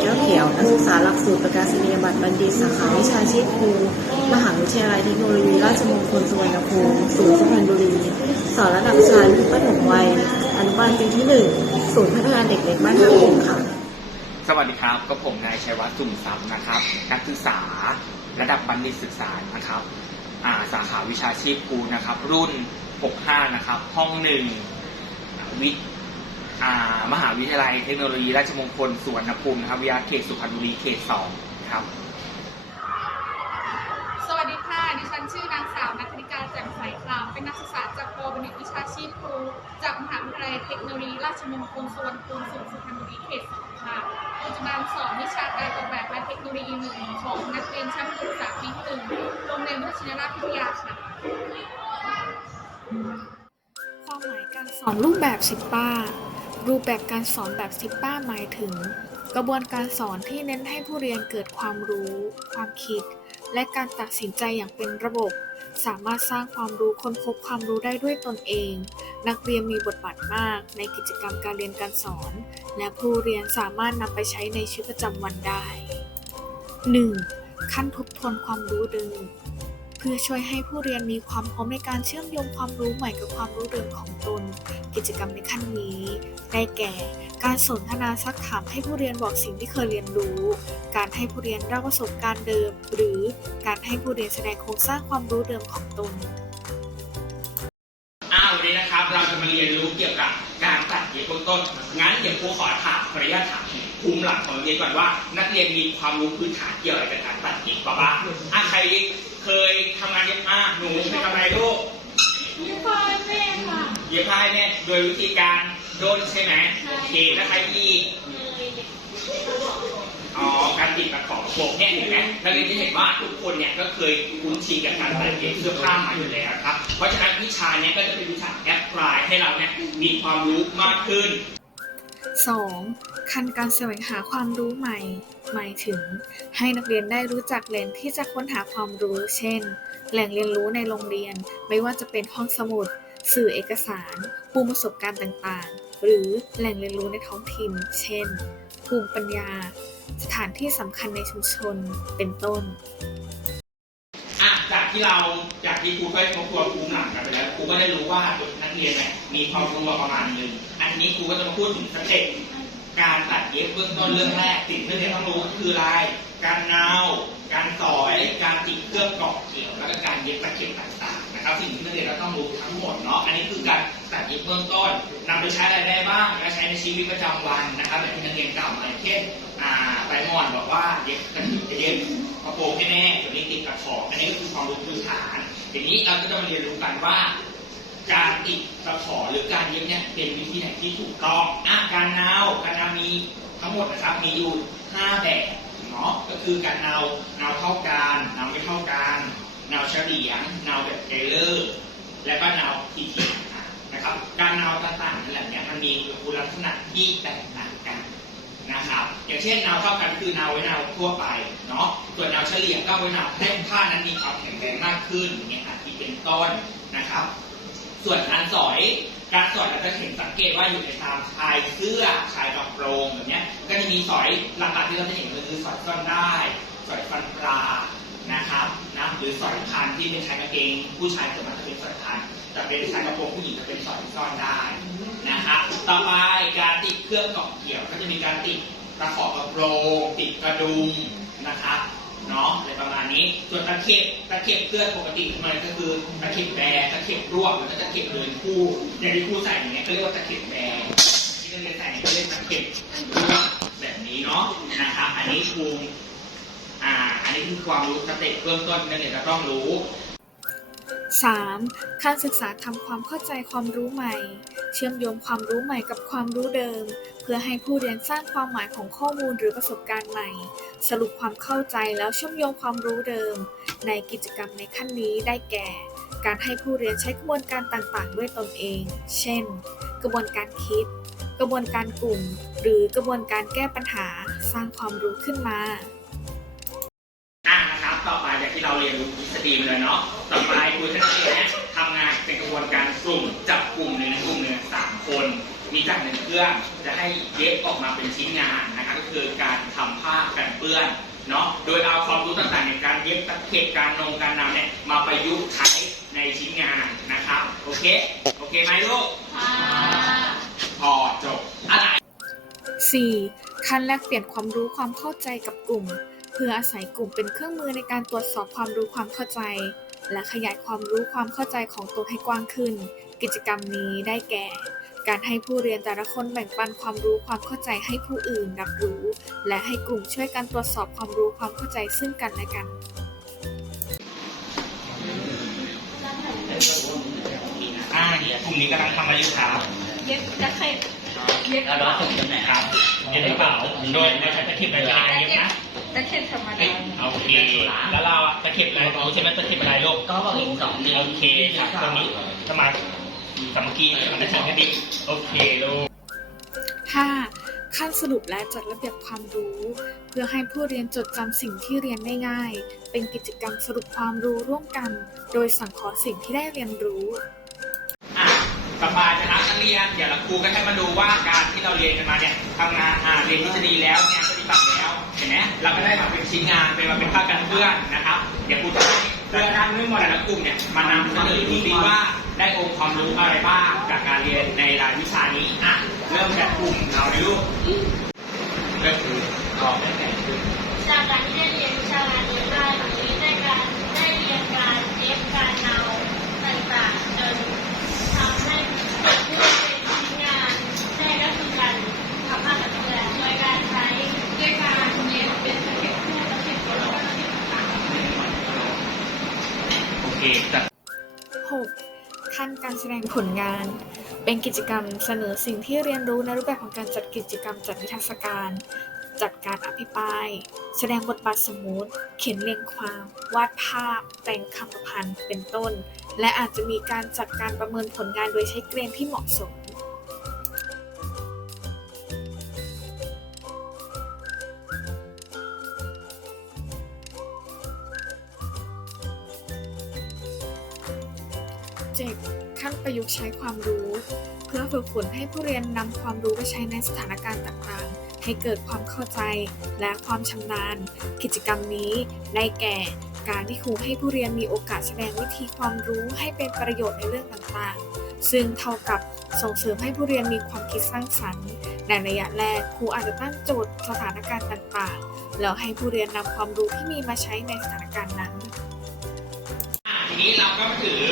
แก้วเขียวนักศึกษาหลักสูตรประกาศนียบัตรบัณฑิตสาขาวิชาชีพครูมหาวิทยาลัยเทคโนโลยีราชมงคลสุวรรณภูมิศูนย์สุพรรณบุรีสอนระดับชั้นประถมวัยอนุบาลปีที่หนึ่งศูนย์พัฒนาเด็กเล็กบ้านท่าขุงค่ะ สวัสดีครับก็ผมนายชัยวัฒน์สุ่มทรัพย์นะครับ นักศึกษาระดับบัณฑิตศึกษานะครับาสาขาวิชาชีพครูนะครับ รุ่น 65 นะครับ ห้องหนึ่งวิทย์ มหาวิทยาลัยเทคโนโลยีราชมงคลสุวรรณภูมินะครับวิทยาเขตสุพรรณบุรีเขต2ครับ สวัสดีค่ะ ดิฉันชื่อนางสาวนัทธริกาแจ่มใสคลามเป็นนักศึกษาจากโปรบัณฑิตวิชาชีพครู จากมหาวิทยาลัยเทคโนโลยีราชมงคลสุวรรณภูมิศูนย์สุพรรณบุรีเขตสองค่ะปัจจุบันสอนวิชาการออกแบบและเทคโนโลยีหนึ่งของนักเรียนชั้นประถมศึกษาปีที่หนึ่งโรงเรียนวัชิรราชพิทยาค่ะความหมายการสอนรูปแบบสิบป้า รูปแบบการสอนแบบสิบป้าหมายถึง กระบวนการสอนที่เน้นให้ผู้เรียนเกิดความรู้ ความคิด และการตัดสินใจอย่างเป็นระบบ สามารถสร้างความรู้ค้นพบความรู้ได้ด้วยตนเอง นักเรียนมีบทบาทมากในกิจกรรมการเรียนการสอน และผู้เรียนสามารถนำไปใช้ในชีวิตประจำวันได้ 1. ขั้นทบทวนความรู้เดิม พื่อช่วยให้ผู้เรียนมีความพร้อมในการเชื่อมโยงความรู้ใหม่กับความรู้เดิมของตน กิจกรรมในขั้นนี้ ได้แก่ การสนทนาซักถามให้ผู้เรียนบอกสิ่งที่เคยเรียนรู้ การให้ผู้เรียนเล่าประสบการณ์เดิม หรือการให้ผู้เรียนแสดงโครงสร้างความรู้เดิมของตนอ้าววันนี้นะครับ เราจะมาเรียนรู้เกี่ยวกับการตัดเย็บเบื้องต้น งั้นเดี๋ยวครูขอถามขออนุญาตถามภูมิหลังของนักเรียนก่อนว่า นักเรียนมีความรู้พื้นฐานเกี่ยวอะไรกับการตัดเย็บบ้างอะใคร เคยทำงานเย็บผ้าหนูไปทำอะไรลูกเรียกพ่อแม่ค่ะเย็บผ้าเนี่ยโดยวิธีการโดนใช่ไหมโอเคแล้วใครอีกอ๋อการติดตะขอโปกเนี่ยเห็นไหมนักเรียนจะเห็นว่าทุกคนเนี่ยก็เคยคุ้นชินกับการตัดเย็บเสื้อผ้ามาอยู่แล้วครับ เพราะฉะนั้นวิชาเนี้ก็จะเป็นวิชาแอปพลายให้เราเนี่ยมีความรู้มากขึ้น 2. ขั้นการแสวงหาความรู้ใหม่ หมายถึง ให้นักเรียนได้รู้จักแหล่งที่จะค้นหาความรู้ เช่น แหล่งเรียนรู้ในโรงเรียน ไม่ว่าจะเป็นห้องสมุด สื่อเอกสารภูมิประสบการณ์ต่างๆ หรือแหล่งเรียนรู้ในท้องถิ่น เช่น ภูมิปัญญา สถานที่สำคัญในชุมชน เป็นต้น อะจากที่เราจากที่ครูได้ทบทวนภูมิหลังกันไปแล้วครูก็ได้รู้ว่านักเรียนเนี่ยมีความรู้ประมาณหนึง อันนี้ครูก็จะมาพูดถึงสเต็ปการตัดเย็บเบื้องต้นเรื่องแรกสิ่งที่เรียนต้องรู้คืออะไรการเนาการสอยการติดเครื่องเกาะเกี่ยว แล้วก็การเย็บตะเข็บต่างๆนะครับสิ่งที่นักเรียนเราต้องรู้ทั้งหมดเนาะอันนี้คือการตัดเย็บเบื้องต้นนำไปใช้อะไรได้บ้างและใช้ในชีวิตประจำวันนะครับแบบที่นักเรียนกล่าวมาเช่นอ่าไตรมอนบอกว่าเย็บกระถิ่นจะเย็บกระโปรงแน่ตัวนี้ติดกับขอบอันนี้ก็คือความรู้พื้นฐานทีนี้เราก็จะมาเรียนรู้กันว่า การติดตะขอหรือการเย็บเนี่ยเป็นวิธีไหนที่ถูกต้องอะการเนาการนามีทั้งหมดนะครับมีอยู่5แบบเนาะก็คือการเนาวนาเท่ากันเนาไม่เท่ากันเนาเฉลียงนาแบบเทเลอร์และก็เนาทีทีนะครับการเนาต่างๆนั่นแหละเนี่ยมันมีคุณลักษณะที่แตกต่างกันนะครับอย่างเช่นเนาเท่ากันคือเนาไว้นาทั่วไปเนาะส่วนเนาเฉลี่ยก็ไว้นาให้ผ้านั้นมีความแข็งแรงมากขึ้นอย่างเงี้ยอาทิเป็นต้นนะครับ ส่วนการสอยการสอยเราจะเห็นสังเกตว่าอยู่ในตามชายเสื้อชายกระโปรงแบบนี้ก็จะมีสอยหลักๆที่เราจะเห็นก็คือสอยซ่อนได้ สอยฟันปลานะครับนะหรือสอยพันที่เป็นชายกางเกง ผู้ชายส่วนมากจะเป็นสอยพันแต่เป็นชายกระโปรงผู้หญิงจะเป็นสอยซ่อนได้นะครับต่อไปการติดเครื่องเกาะเกี่ยวก็จะมีการติดตะขอบกระโปรงติดกระดุมนะครับเนาะอะไรประมาณนี้ ส่วนตะเข็บตะเข็บเพื่อนปกติมันก็คือตะเข็บแบตะเข็บร่วบแล้วก็ตะเข็บเดินคู่อย่างที่ครูใส่อย่างเงี้ยก็เรียกว่าตะเข็บแบที่นักเรียนใส่ก็เรียกตะเข็บร่วบแบบนี้เนาะนะครับอันนี้ครูอ่าอันนี้คือความรู้สเต็ปเบื้องต้นนักเรียนจะต้องรู้ 3. การศึกษาทำความเข้าใจความรู้ใหม่ เชื่อมโยงความรู้ใหม่กับความรู้เดิม เพื่อให้ผู้เรียนสร้างความหมายของข้อมูลหรือประสบการณ์ใหม่ สรุปความเข้าใจแล้วเชื่อมโยงความรู้เดิม ในกิจกรรมในขั้นนี้ได้แก่ การให้ผู้เรียนใช้กระบวนการต่างๆ ด้วยตนเอง เช่น กระบวนการคิด กระบวนการกลุ่ม หรือกระบวนการแก้ปัญหา สร้างความรู้ขึ้นมาอ่านะครับต่อไปจากที่เราเรียนรู้ทฤษฎีมาแล้วเนาะต่อไปครูจะให้นักเรียนเนี่ยทำงานเป็นกระบวนการกลุ่มจับกลุ่มหนึ่งในกลุ่ม คนมีจากหนึ่งเครื่องจะให้เย็บออกมาเป็นชิ้นงานนะครับก็คือการทำผ้ากันเปื้อนเนาะโดยเอาความรู้ต่างๆในการเย็บตะเข็บการนงการนำเนี่ยมาประยุกต์ใช้ในชิ้นงานนะครับโอเคโอเคไหมลูกพอจบอะไร 4. การแลกเปลี่ยนความรู้ความเข้าใจกับกลุ่ม เพื่ออาศัยกลุ่มเป็นเครื่องมือในการตรวจสอบความรู้ความเข้าใจ และขยายความรู้ความเข้าใจของตนให้กว้างขึ้น กิจกรรมนี้ได้แก่ การให้ผู้เรียนแต่ละคนแบ่งปันความรู้ความเข้าใจให้ผู้อื่นรับรู้ และให้กลุ่มช่วยกันตรวจสอบความรู้ความเข้าใจซึ่งกันและกันอ่าเนี่ยกลุ่มนี้กำลังทำอะไรอยู่ครับเย็บจะเข็บเย็บแล้วเราส่งตำแหน่งครับเย็นกระเป๋าโดยไม่ใช้ตะเข็บอะไรเย็บนะจะเข็บธรรมเอ้ยดาโอเคแล้วเราอะตะเข็บอะไรรู้ใช่ไหมตะเข็บอะไรลูกก็บอกอีกสองเดือนโอเคครับตรงนี้สมา สามัคคีสามัคคีกันดีโอเคลูก 5. ขั้นสรุปและจัดระเบียบความรู้ เพื่อให้ผู้เรียนจดจำสิ่งที่เรียนได้ง่าย เป็นกิจกรรมสรุปความรู้ร่วมกัน โดยสังเคราะห์สิ่งที่ได้เรียนรู้ อะสบายนะครับนักเรียนเดี๋ยวเราครูก็ให้มาดูว่าการที่เราเรียนกันมาเนี่ยทำงานอ่าเรียนทฤษฎีแล้วงานปฏิบัติแล้วเห็นไหมเราก็ได้มาเป็นชิ้นงานเป็นมาเป็นภาพกันเพื่อนนะครับเดี๋ยวครูจะให้เพื่อนทั้งเรื่องมรดกกลุ่มเนี่ยมานำเสนอดูดีว่าได้องค์ความ รู้อะไรบ้างจากการเรียนในรายวิชานี้อะเริ่มจากกลุ่มเราในลูกเริ่มคือตอบได้ไงคือจากการที่ได้เรียนวิชาการเย็บผ้าหรือได้การได้เรียนการเย็บการเนา แสดงผลงาน เป็นกิจกรรมเสนอสิ่งที่เรียนรู้ในรูปแบบของการจัดกิจกรรมจัดนิทรรศการ จัดการอภิปราย แสดงบทบาทสมมุติ เขียนเรียงความ วาดภาพ แต่งคำประพันธ์เป็นต้น และอาจจะมีการจัดการประเมินผลงานโดยใช้เกณฑ์ที่เหมาะสมจ็บ 7. ขั้นประยุกต์ใช้ความรู้ เพื่อฝึกฝนให้ผู้เรียนนำความรู้ไปใช้ในสถานการณ์ต่างๆ ให้เกิดความเข้าใจและความชำนาญ กิจกรรมนี้ได้แก่การที่ครูให้ผู้เรียนมีโอกาสแสดงวิธีความรู้ให้เป็นประโยชน์ในเรื่องต่างๆ ซึ่งเท่ากับส่งเสริมให้ผู้เรียนมีความคิดสร้างสรรค์ ในระยะแรกครูอาจจะตั้งโจทย์สถานการณ์ต่างๆ แล้วให้ผู้เรียนนำความรู้ที่มีมาใช้ในสถานการณ์นั้น ทีนี้เราก็ถือ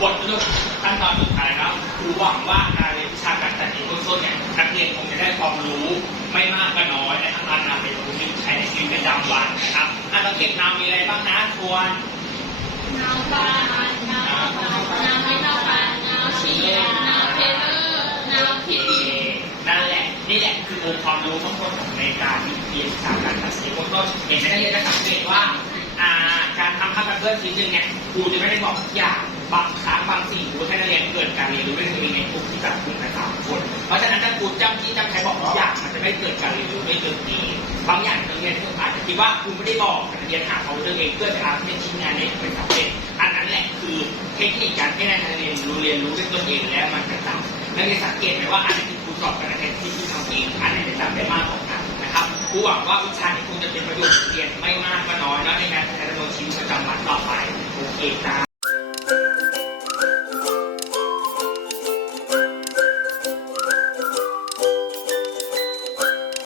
บทสรุปขั้นตอนสุดท้ายครับครูหวังว่าการเรียนวิชาการจัดเรียนต้นต้นเนี่ยนักเรียนคงจะได้ความรู้ไม่มากก็น้อยนะครับการนำไปประยุกต์ใช้ในชีวิตประจำวันนะครับอะเราเก็บนำมีอะไรบ้างนะทวนน้ำปลาน้ำปลาน้ำไม่เท่ากันน้ำเชียร์น้ำเพลเลอร์น้ำผิดนั่นแหละนี่แหละคือองค์ความรู้ทั้งหมดของในการเรียนวิชาการจัดเรียนต้นต้นเห็นไหมนักเรียนจะสังเกตว่าการทำภาพกันเพื่อนชิ้นหนึ่งเนี่ยครูจะไม่ได้บอกทุกอย่าง งั้นเรียเกิดการเรียนรู้ด้วยตัวเองในกลุ่มที่จัดกลุ่มกันสามคน เพราะฉะนั้นถ้าครูจำที่จำใครบอกทุกอย่างมันจะไม่เกิดการเรียนรู้ด้วยตัวเองบางอย่างนักเรียนอาจจะคิดว่าครูไม่ได้บอกแต่เรียนหาเขาด้วยตัวเองเพื่อจะทำให้ชิ้นงานนี้เป็นสำเร็จอันนั้นแหละคือเทคนิคการให้นักเรียนรู้เรียนรู้ด้วยตัวเองและมันจะต่างนักเรียนสังเกตไหมว่าอันไหนที่ครูสอนกับนักเรียนที่ครูทำเองอันไหนจะจำได้มากกว่ากันนะครับครูหวังว่าวิชาที่ครูจะเป็นประโยชน์เรียนไม่มากก็น้อยแล้วในการใช้ดำเนินชีวิตประจำวันต่อไปโอเคจ้า